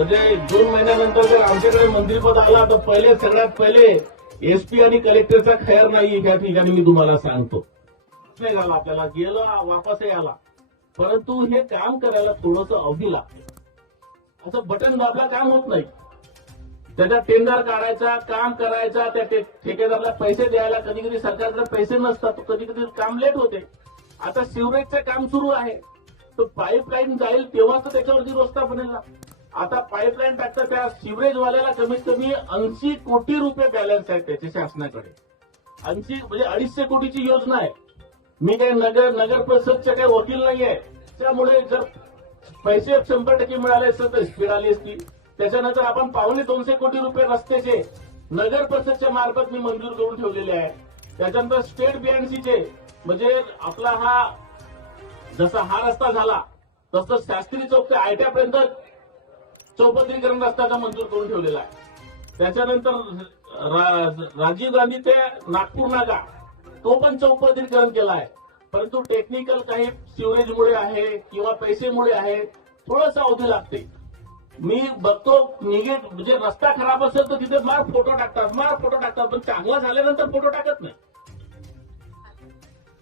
म्हणजे 2 महिन्यानंतर जर आमच्याकडे मंत्रीपद आला तर सगळ्यात पहिले एसपी आणि कलेक्टरचा खैर नाही या ठिकाणी मी तुम्हाला सांगतो. नाही झाला, आपल्याला गेला वापसही आला, परंतु हे काम करायला थोडंसं अवधी लागते. असं बटन दाबला काम होत नाही. त्याचा टेंडर काढायचा, काम करायचा, त्या ठेकेदाराला पैसे द्यायला कधी कधी सरकारकडे पैसे नसतात, कधी कधी काम लेट होते. आता सिवरेजचं काम सुरू आहे, तो पाईपलाईन जाईल तेव्हाच त्याच्यावरती रस्ता बनेल ना. आता पाईपलाईन टाकता त्या सिवरेजवाल्याला कमीत कमी 80 कोटी रुपये बॅलन्स आहे त्याच्या शासनाकडे. 80 म्हणजे 250 कोटीची योजना आहे. मी काही नगर परिषदचे काही वकील नाहीये, त्यामुळे जर पैसे 100% मिळाले असते तर स्पीड आली असती. त्याच्यानंतर आपण 250 कोटी रुपये रस्त्याचे नगर परिषदच्या मार्फत मी मंजूर करून ठेवलेले आहे. त्याच्यानंतर स्टेट बीएनसीचे म्हणजे आपला हा जसा हा रस्ता झाला तसं शास्त्री चौक ते आयट्यापर्यंत चौपदरीकरण रस्त्याचा मंजूर करून ठेवलेला आहे. त्याच्यानंतर राजीव गांधी ते नागपूर नाका तो पण चौपदरीकरण केला आहे. परंतु टेक्निकल काही सिवरेजमुळे आहे किंवा पैसेमुळे आहे, थोडंसं अवधी लागते. मी बघतो म्हणजे रस्ता खराब असेल तर तिथे मार फोटो टाकतात, पण चांगला झाल्यानंतर फोटो टाकत नाही.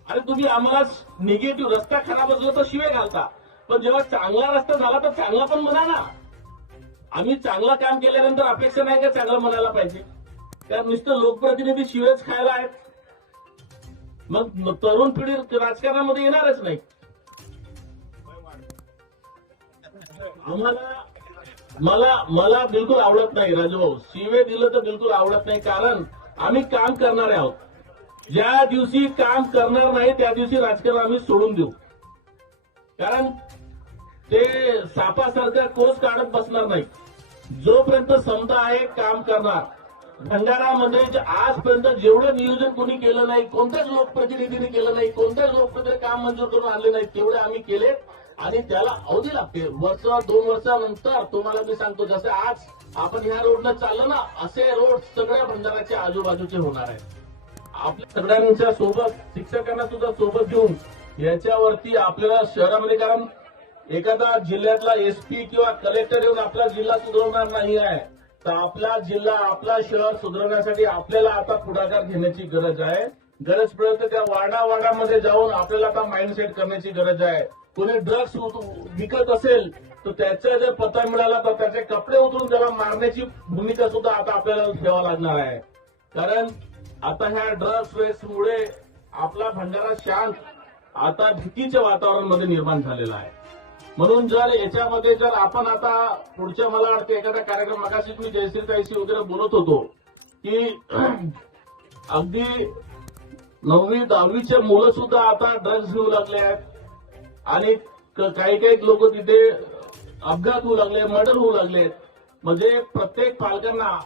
अरे तुम्ही आम्हाला निगेटिव्ह रस्ता खराब असला तर शिवे घालता, पण जेव्हा चांगला रस्ता झाला तर चांगला पण म्हणा ना. आम्ही चांगलं काम केल्यानंतर अपेक्षा नाही का चांगलं म्हणायला पाहिजे. कारण नुसतं लोकप्रतिनिधी शिवेच खायला आहेत, मग तरुण पिढी राजकारणामध्ये येणारच नाही. मला बिलकुल आवडत नाही राजूभाऊ, शिवे दिलं तर बिलकुल आवडत नाही. कारण आम्ही काम करणारे आहोत. ज्या दिवशी काम करणार नाही त्या दिवशी राजकारण आम्ही सोडून देऊ. कारण ते सापासारखा कोस काढत बसणार नाही. जोपर्यंत समता आहे काम करणार. भंडारामध्ये आजपर्यंत जेवढं नियोजन कोणी केलं नाही, कोणत्याच लोकप्रतिनिधीने केलं नाही, कोणत्याच लोकप्रतिनिधी काम मंजूर करून आणले नाही, तेवढे आम्ही केले. आणि त्याला अवधी लागते. 2 वर्षानंतर तुम्हाला मी सांगतो, जसं आज आपण ह्या रोडनं चाललं ना, असे रोड सगळ्या भंडाराच्या आजूबाजूचे होणार आहेत. आपल्या सगळ्यांच्या सोबत शिक्षकांना सुद्धा सोबत घेऊन याच्यावरती आपल्याला शहरामध्ये, कारण एखादा जिल्ह्यातला एसपी किंवा कलेक्टर येऊन आपला जिल्हा सुधारणार नाही आहे, तर आपला जिल्हा आपला शहर सुधारण्यासाठी आपल्याला आता पुढाकार घेण्याची गरज आहे. गरज पडेल तर त्या वाडामध्ये जाऊन आपल्याला आता माइंडसेट करण्याची गरज आहे. कोणी ड्रग्स विकत असेल तर त्याचा जर पत्ता मिळाला तर त्याचे कपडे उतरून त्याला मारण्याची भूमिका सुद्धा आता आपल्याला ठेवावी लागणार आहे. कारण आता ह्या ड्रग्स वेस्टमुळे आपला भंडारा शांत आता भीतीच्या वातावरणामध्ये निर्माण झालेला आहे. म्हणून जर याच्यामध्ये आपण आता पुढच्या, मला वाटतं एखादा कार्यक्रम, मगाशीच मी जयश्रीताईशी वगैरे बोलत होतो की अगदी 9वी 10वीचे मुलं सुद्धा आता ड्रग्ज घेऊ लागले आहेत. आणि काही लोक तिथे अपघात होऊ लागले, मर्डर होऊ लागलेत. म्हणजे प्रत्येक पालकांना,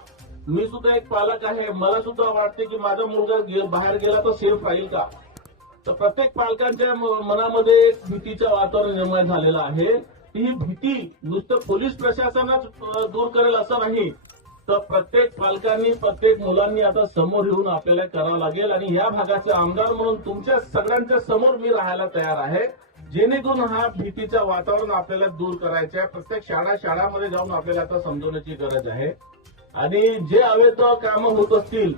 मी सुद्धा एक पालक आहे, मला सुद्धा वाटते की माझा मुलगा बाहेर गेला तर सेफ राहील का. तर प्रत्येक पालकांच्या मनामध्ये भीतीचं वातावरण निर्माण झालेलं आहे. ही भीती नुसतं पोलीस प्रशासनच दूर करेल असं नाही, तर प्रत्येक पालकांनी, प्रत्येक मुलांनी आता समोर येऊन आपल्याला करावं लागेल. आणि या भागाचे आमदार म्हणून तुमच्या सगळ्यांच्या समोर मी राहायला तयार आहे, जेणेकरून हा भीतीचं वातावरण आपल्याला दूर करायचं आहे. प्रत्येक शाळामध्ये जाऊन आपल्याला आता समजवण्याची गरज आहे. आणि जे अवैध कामं होत असतील,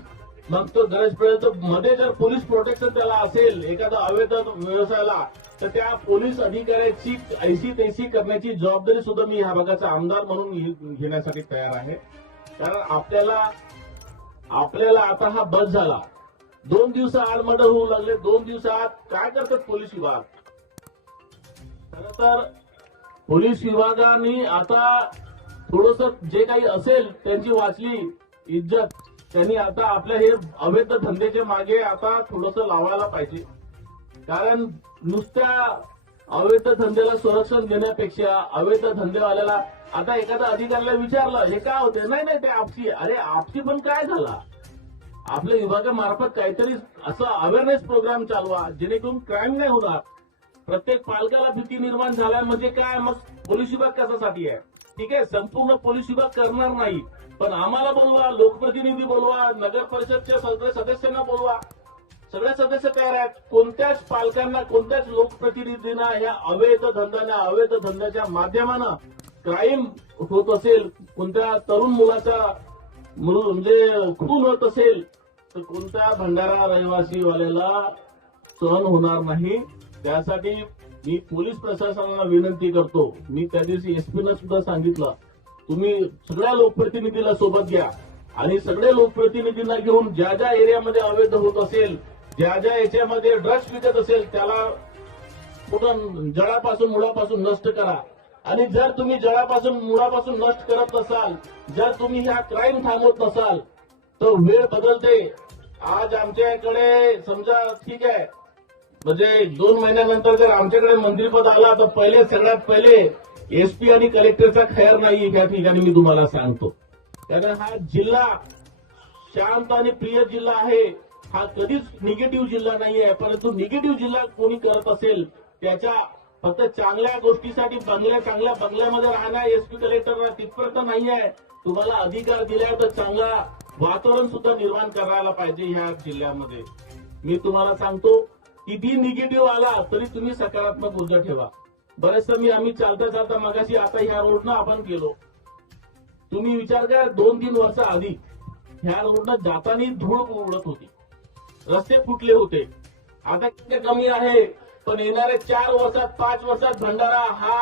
मग तो गरज पडेल तर मध्ये जर पोलीस प्रोटेक्शन त्याला असेल एखादा अवैध व्यवसायाला, तर त्या पोलीस अधिकाऱ्याची ऐशी तैशी करण्याची जबाबदारी सुद्धा मी ह्या भागाचा आमदार म्हणून घेण्यासाठी तयार आहे. कारण आपल्याला आता हा बस झाला. 2 दिवसाआड मर्डर होऊ लागले. 2 दिवसात काय करतात पोलीस विभाग. खरं तर पोलीस विभागाने आता थोडंसं जे काही असेल त्यांची वाचली इज्जत, त्यांनी आता आपल्या हे अवैध धंद्याच्या मागे आता थोडंसं लावायला पाहिजे. कारण नुसत्या अवैध धंद्याला संरक्षण देण्यापेक्षा अवैध धंदेवाल्याला, आता एखाद्या अधिकाऱ्याला विचारलं हे काय होते, नाही ते आपसी. अरे आपसी पण काय झाला. आपल्या विभागामार्फत काहीतरी असं अवेअरनेस प्रोग्राम चालवा जेणेकरून क्राईम नाही होणार. प्रत्येक पालकाला भीती निर्माण झाल्या म्हणजे काय, मग पोलीस विभाग कशासाठी आहे. ठीक आहे, संपूर्ण पोलीस विभाग करणार नाही, पण आम्हाला बोलवा, लोकप्रतिनिधी बोलवा, नगर परिषदच्या सदस्यांना बोलवा. सगळे सदस्य तयार आहेत. कोणत्याच पालकांना, कोणत्याच लोकप्रतिनिधींना या अवैध धंद्याच्या माध्यमानं क्राईम होत असेल, कोणत्या तरुण मुलाचा म्हणजे खून होत असेल, तर कोणत्या भंडारा रहिवासीवाल्याला सहन होणार नाही. त्यासाठी मी पोलीस प्रशासनाला विनंती करतो. मी त्या दिवशी एसपीनं सुद्धा सांगितलं, तुम्ही सगळ्या लोकप्रतिनिधीला सोबत घ्या आणि सगळे लोकप्रतिनिधींना घेऊन ज्या ज्या एरियामध्ये अवैध होत असेल, ज्या ज्या याच्यामध्ये ड्रग्स विकत असेल, त्याला पूर्ण जळापासून मुळापासून नष्ट करा. आणि जर तुम्ही जळापासून मुळापासून नष्ट करत नसाल, जर तुम्ही ह्या क्राईम थांबवत नसाल, तर वेळ बदलते. आज आमच्याकडे समजा ठीक आहे, म्हणजे 2 महिन्यानंतर जर आमच्याकडे मंत्रीपद आला, तर सगळ्यात पहिले एसपी आणि कलेक्टरचा खैर नाही या ठिकाणी मी तुम्हाला सांगतो. कारण हा जिल्हा शांत आणि प्रिय जिल्हा आहे. हा कधीच निगेटिव्ह जिल्हा नाही आहे. परंतु निगेटिव्ह जिल्हा कोणी करत असेल, त्याच्या फक्त चांगल्या गोष्टीसाठी चांगल्या बंगल्यामध्ये राहणार एसपी कलेक्टरला तिथपर्यंत नाही आहे. तुम्हाला अधिकार दिलाय तर चांगला वातावरण सुद्धा निर्माण करायला पाहिजे ह्या जिल्ह्यामध्ये. मी तुम्हाला सांगतो, किती निगेटिव्ह आला तरी तुम्ही सकारात्मक ऊर्जा ठेवा. बरेचसं आम्ही चालता मगाशी आता ह्या रोडनं आपण गेलो. तुम्ही विचार करा, 2-3 वर्ष आधी ह्या रोडनं जाताना धूळ उडत होती, रस्ते फुटले होते. आता किती कमी आहे, पण येणाऱ्या 4 वर्षात 5 वर्षात भंडारा हा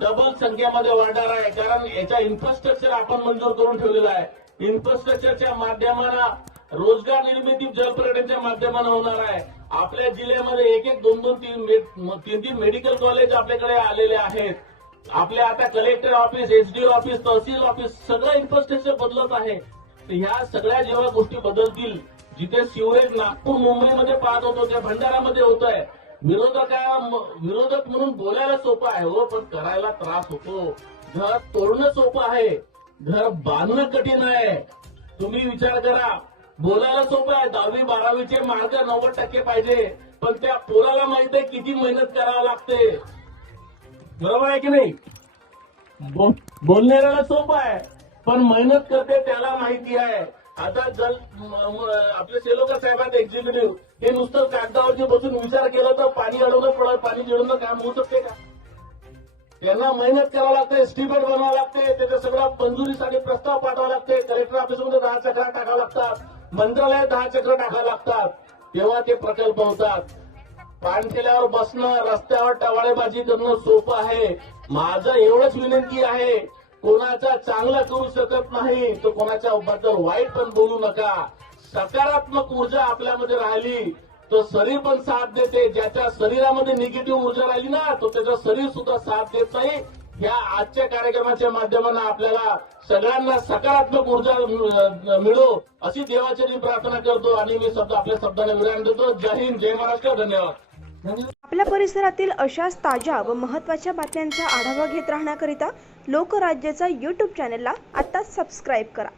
डबल संख्येमध्ये वाढणार आहे. कारण याचा इन्फ्रास्ट्रक्चर आपण मंजूर करून ठेवलेला आहे. इन्फ्रास्ट्रक्चरच्या माध्यमानं रोजगार निर्मिती जलपर्यटनच्या माध्यमानं होणार आहे. आपल्या जिल्ह्यामध्ये 1-1, 2-2, 3-3 मेडिकल कॉलेज आपल्याकडे आलेले आहेत. आपल्या आता कलेक्टर ऑफिस, एसडीओ ऑफिस, तहसील ऑफिस सगळं इन्फ्रास्ट्रक्चर बदलत आहे. तर ह्या सगळ्या जेव्हा गोष्टी बदलतील, जिथे सिवरेज नागपूर मुंबईमध्ये पाहत होतो त्या भंडारामध्ये होत आहे. विरोधक म्हणून बोलायला सोपं आहे हो, पण करायला त्रास होतो. घर तोडणं सोपं आहे, घर बांधणं कठीण आहे. तुम्ही विचार करा, बोलायला सोपं आहे, 10वी 12वीचे मार्क 90% पाहिजे, पण त्या पोराला माहित आहे किती मेहनत करावी लागते. बरोबर आहे की नाही? बोलणाऱ्याला सोपं आहे, पण मेहनत करते त्याला माहिती आहे. आता आपले सेलोकर साहेबांचे एक्झिक्युटिव्ह हे नुसतं कागदावरती बसून विचार केला तर पाणी अडवणं पाणी जिळवणं काम होऊ शकते का? त्यांना मेहनत करावं लागते, एस्टिमेट बनवावं लागते, त्याच्या सगळ्या मंजुरीसाठी प्रस्ताव पाठवावा लागते. कलेक्टर ऑफिसमध्ये 10 चक्रा टाकावं लागतात, मंत्रालयात 10 चक्र टाकावं लागतात, तेव्हा ते प्रकल्प होतात. पाणथेल्यावर बसणं, रस्त्यावर टवाळेबाजी करणं सोपं आहे. माझं एवढंच विनंती आहे, कोणाचा चांगला करू शकत नाही तर कोणाच्या बद्दल वाईट पण बोलू नका. सकारात्मक ऊर्जा आपल्यामध्ये राहिली तर शरीर पण साथ देते. ज्याच्या शरीरामध्ये निगेटिव्ह ऊर्जा राहिली ना, तो त्याचं शरीर सुद्धा साथ देत नाही. ह्या आजच्या कार्यक्रमाच्या माध्यमानं आपल्याला सगळ्यांना सकारात्मक ऊर्जा मिळो अशी देवाची प्रार्थना करतो आणि मी आपल्या शब्दाला विराम देतो. जय हिंद, जय महाराष्ट्र. धन्यवाद. आपल्या परिसरातील अशाच ताज्या व महत्त्वाच्या बातम्यांचा आढावा घेत राहण्याकरिता लोकराज्यचा YouTube चॅनलला आता सबस्क्राईब करा.